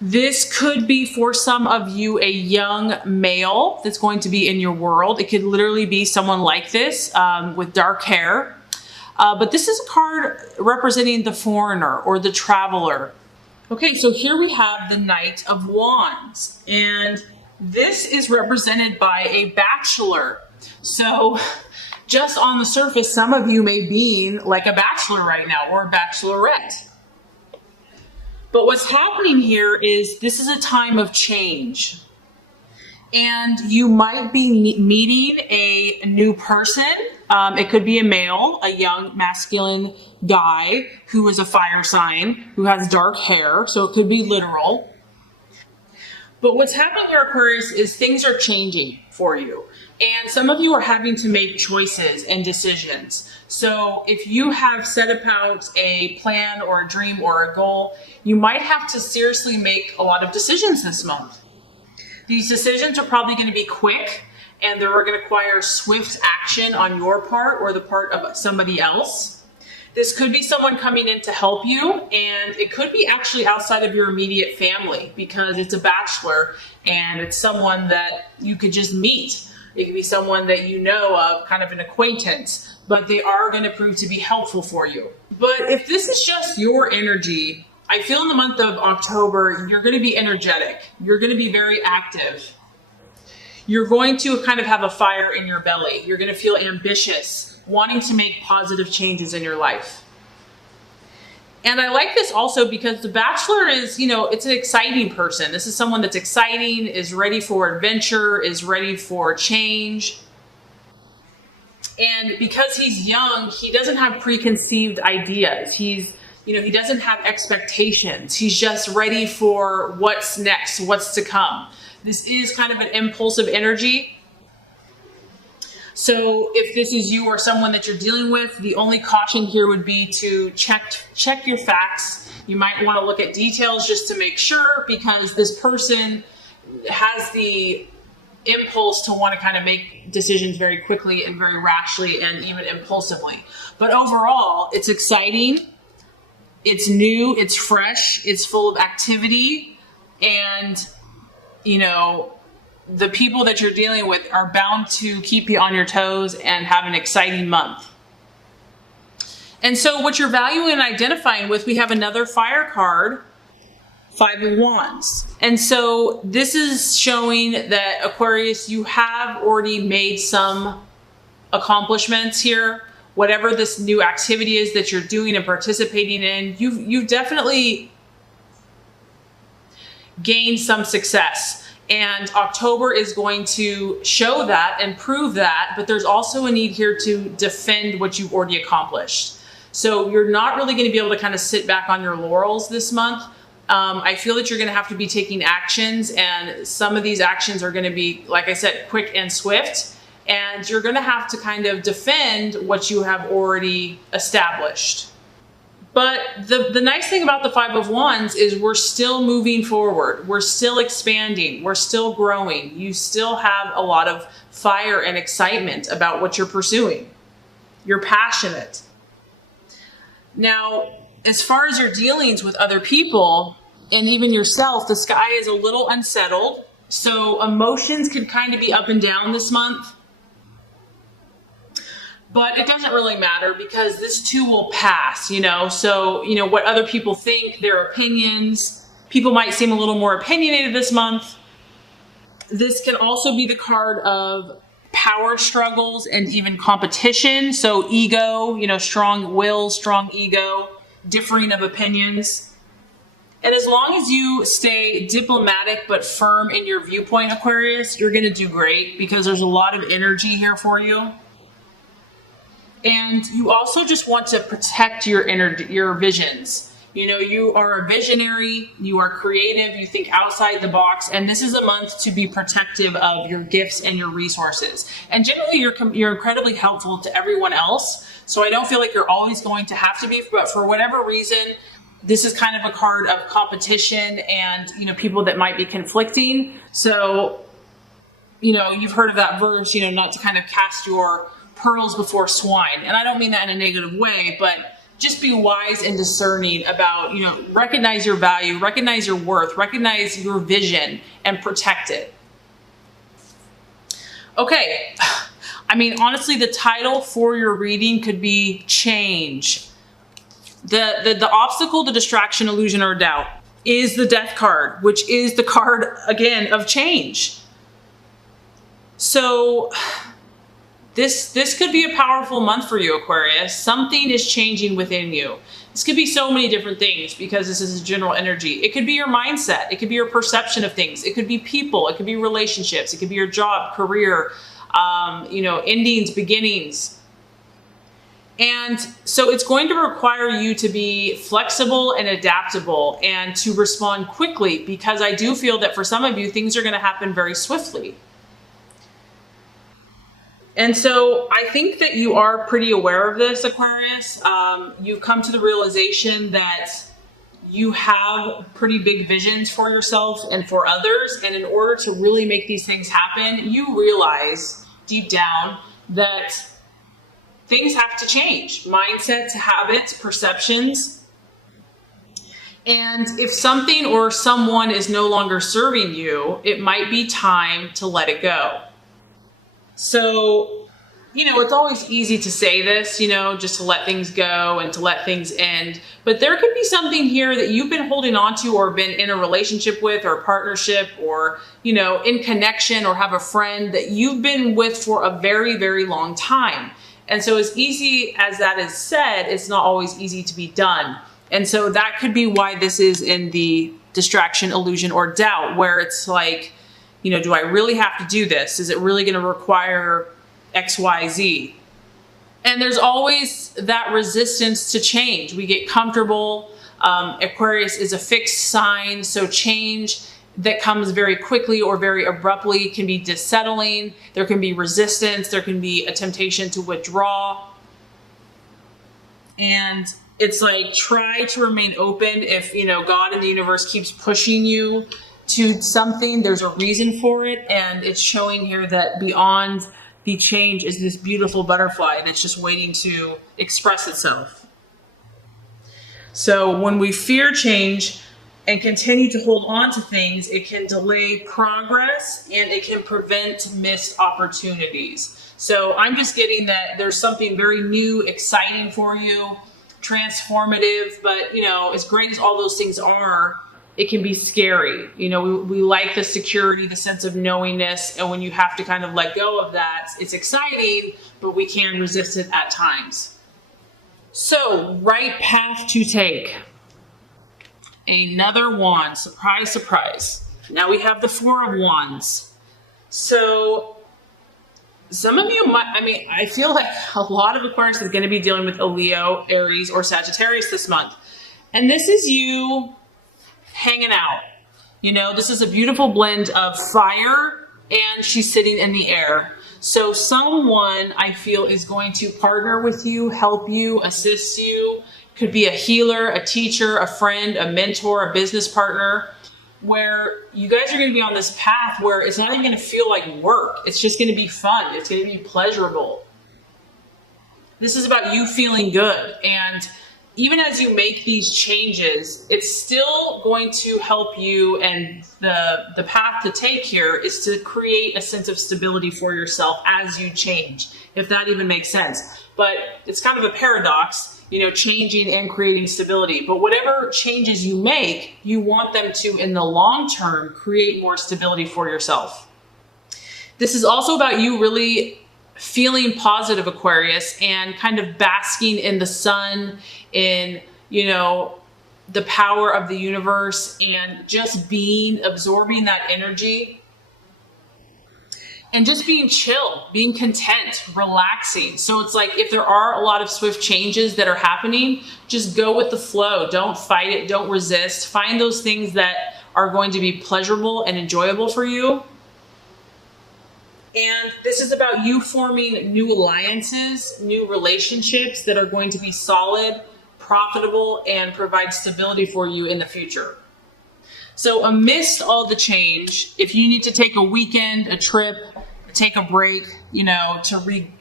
This could be for some of you a young male that's going to be in your world. It could literally be someone like this with dark hair. But this is a card representing the foreigner or the traveler. Okay, so here we have the Knight of Wands, and this is represented by a bachelor. So just on the surface, some of you may be like a bachelor right now or a bachelorette. But what's happening here is this is a time of change. And you might be meeting a new person. It could be a male, a young masculine guy who is a fire sign, who has dark hair. So it could be literal. But what's happening here, Aquarius, is things are changing for you. And some of you are having to make choices and decisions. So if you have set about a plan or a dream or a goal, you might have to seriously make a lot of decisions this month. These decisions are probably going to be quick, and they're going to require swift action on your part or the part of somebody else. This could be someone coming in to help you, and it could be actually outside of your immediate family because it's a bachelor and it's someone that you could just meet. It could be someone that you know of, kind of an acquaintance, but they are going to prove to be helpful for you. But if this is just your energy, I feel in the month of October, you're going to be energetic. You're going to be very active. You're going to kind of have a fire in your belly. You're going to feel ambitious, wanting to make positive changes in your life. And I like this also because the bachelor is, it's an exciting person. This is someone that's exciting, is ready for adventure, is ready for change. And because he's young, he doesn't have preconceived ideas. He doesn't have expectations. He's just ready for what's next, what's to come. This is kind of an impulsive energy. So if this is you or someone that you're dealing with, the only caution here would be to check your facts. You might want to look at details just to make sure, because this person has the impulse to want to kind of make decisions very quickly and very rashly and even impulsively. But overall, it's exciting. It's new, it's fresh, it's full of activity, and, the people that you're dealing with are bound to keep you on your toes and have an exciting month. And so what you're valuing and identifying with, we have another fire card, Five of Wands. And so this is showing that, Aquarius, you have already made some accomplishments here. Whatever this new activity is that you're doing and participating in, you've definitely gained some success. And October is going to show that and prove that, but there's also a need here to defend what you've already accomplished. So you're not really going to be able to kind of sit back on your laurels this month. I feel that you're going to have to be taking actions, and some of these actions are going to be, like I said, quick and swift. And you're going to have to kind of defend what you have already established. But the nice thing about the Five of Wands is we're still moving forward. We're still expanding. We're still growing. You still have a lot of fire and excitement about what you're pursuing. You're passionate. Now, as far as your dealings with other people and even yourself, the sky is a little unsettled. So emotions can kind of be up and down this month. But it doesn't really matter because this too will pass, So, what other people think, their opinions. People might seem a little more opinionated this month. This can also be the card of power struggles and even competition. So ego, strong will, strong ego, differing of opinions. And as long as you stay diplomatic but firm in your viewpoint, Aquarius, you're going to do great because there's a lot of energy here for you. And you also just want to protect your visions. You are a visionary, you are creative, you think outside the box, and this is a month to be protective of your gifts and your resources. And generally, you're incredibly helpful to everyone else, so I don't feel like you're always going to have to be, but for whatever reason, this is kind of a card of competition and, people that might be conflicting. So, you've heard of that verse, not to kind of cast your pearls before swine. And I don't mean that in a negative way, but just be wise and discerning about, recognize your value, recognize your worth, recognize your vision, and protect it. Okay. I mean, honestly, the title for your reading could be change. The obstacle, the distraction, illusion, or doubt is the Death card, which is the card, again, of change. So this could be a powerful month for you, Aquarius. Something is changing within you. This could be so many different things because this is a general energy. It could be your mindset. It could be your perception of things. It could be people. It could be relationships. It could be your job, career, endings, beginnings. And so it's going to require you to be flexible and adaptable and to respond quickly, because I do feel that for some of you, things are going to happen very swiftly. And so I think that you are pretty aware of this, Aquarius. You've come to the realization that you have pretty big visions for yourself and for others. And in order to really make these things happen, you realize deep down that things have to change. Mindsets, habits, perceptions. And if something or someone is no longer serving you, it might be time to let it go. So, it's always easy to say this, just to let things go and to let things end. But there could be something here that you've been holding on to or been in a relationship with or partnership or, in connection or have a friend that you've been with for a very, very long time. And so as easy as that is said, it's not always easy to be done. And so that could be why this is in the distraction, illusion, or doubt, where it's like, do I really have to do this? Is it really going to require X, Y, Z? And there's always that resistance to change. We get comfortable. Aquarius is a fixed sign, so change that comes very quickly or very abruptly can be dissettling. There can be resistance. There can be a temptation to withdraw. And it's like, try to remain open. If, God and the universe keeps pushing you to something, there's a reason for it. And it's showing here that beyond the change is this beautiful butterfly that's just waiting to express itself. So when we fear change and continue to hold on to things, it can delay progress and it can prevent missed opportunities. So I'm just getting that there's something very new, exciting for you, transformative, but as great as all those things are, it can be scary. We like the security, the sense of knowingness. And when you have to kind of let go of that, it's exciting, but we can resist it at times. So, right path to take. Another wand. Surprise, surprise. Now we have the Four of Wands. So, some of you might, I feel like a lot of Aquarius is going to be dealing with a Leo, Aries, or Sagittarius this month. And this is you hanging out. This is a beautiful blend of fire and she's sitting in the air. So someone I feel is going to partner with you, help you, assist you. Could be a healer, a teacher, a friend, a mentor, a business partner, where you guys are going to be on this path where it's not even going to feel like work. It's just going to be fun. It's going to be pleasurable. This is about you feeling good. And even as you make these changes, it's still going to help you. And the path to take here is to create a sense of stability for yourself as you change, if that even makes sense. But it's kind of a paradox, changing and creating stability. But whatever changes you make, you want them to, in the long term, create more stability for yourself. This is also about you really feeling positive, Aquarius, and kind of basking in the sun, in, the power of the universe, and just absorbing that energy, and just being chill, being content, relaxing. So it's like, if there are a lot of swift changes that are happening, just go with the flow. Don't fight it. Don't resist. Find those things that are going to be pleasurable and enjoyable for you. And this is about you forming new alliances, new relationships that are going to be solid, profitable, and provide stability for you in the future. So amidst all the change, if you need to take a weekend, a trip, take a break, to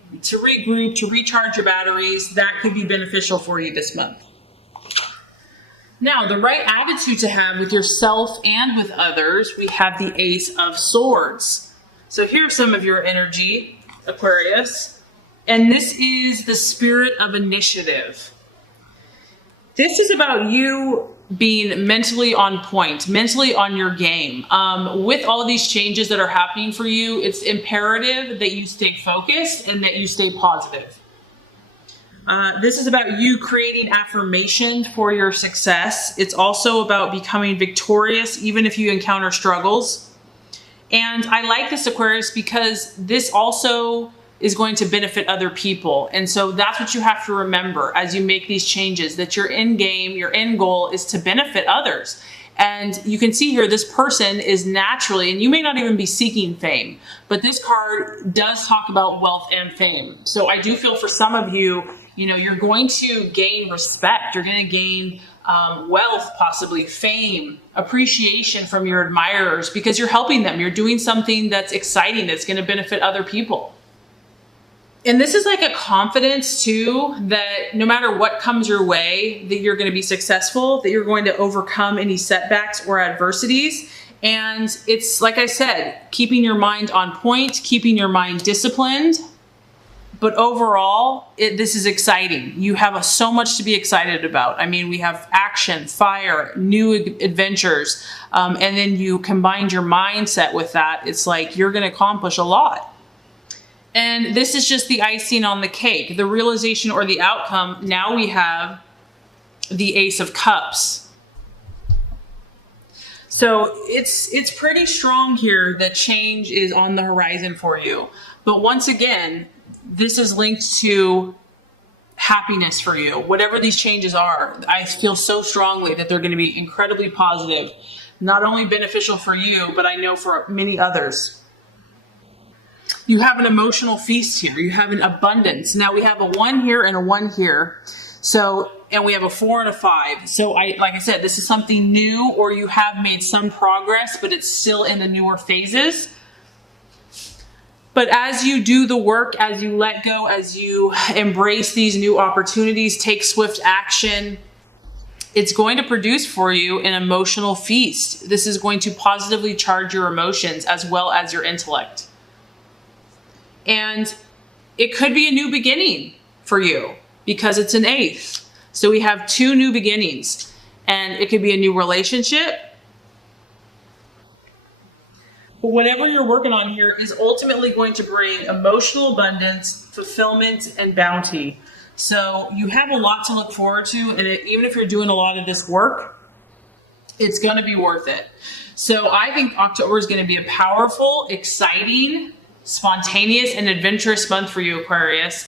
to regroup, to recharge your batteries. That could be beneficial for you this month. Now, the right attitude to have with yourself and with others, we have the Ace of Swords. So here's some of your energy, Aquarius. And this is the spirit of initiative. This is about you being mentally on point, mentally on your game. With all of these changes that are happening for you, it's imperative that you stay focused and that you stay positive. This is about you creating affirmation for your success. It's also about becoming victorious, even if you encounter struggles. And I like this, Aquarius, because this also is going to benefit other people. And so that's what you have to remember as you make these changes, that your end game, your end goal is to benefit others. And you can see here, this person is naturally, and you may not even be seeking fame, but this card does talk about wealth and fame. So I do feel for some of you, you're going to gain respect. You're going to gain wealth, possibly fame, appreciation from your admirers because you're helping them. You're doing something that's exciting, that's going to benefit other people. And this is like a confidence too, that no matter what comes your way, that you're going to be successful, that you're going to overcome any setbacks or adversities. And it's, like I said, keeping your mind on point, keeping your mind disciplined. But overall, this is exciting. You have so much to be excited about. I mean, we have action, fire, new adventures. And then you combine your mindset with that. It's like you're going to accomplish a lot. And this is just the icing on the cake, the realization or the outcome. Now we have the Ace of Cups. So it's pretty strong here that change is on the horizon for you. But once again, this is linked to happiness for you. Whatever these changes are, I feel so strongly that they're going to be incredibly positive, not only beneficial for you, but I know for many others. You have an emotional feast here. You have an abundance. Now we have a 1 here and a 1 here. So, and we have a 4 and a 5. So like I said, this is something new, or you have made some progress, but it's still in the newer phases. But as you do the work, as you let go, as you embrace these new opportunities, take swift action, it's going to produce for you an emotional feast. This is going to positively charge your emotions as well as your intellect. And it could be a new beginning for you because it's an ace. So we have 2 new beginnings, and it could be a new relationship. But whatever you're working on here is ultimately going to bring emotional abundance, fulfillment, and bounty. So you have a lot to look forward to. And even if you're doing a lot of this work, it's going to be worth it. So I think October is going to be a powerful, exciting, spontaneous, and adventurous month for you, Aquarius.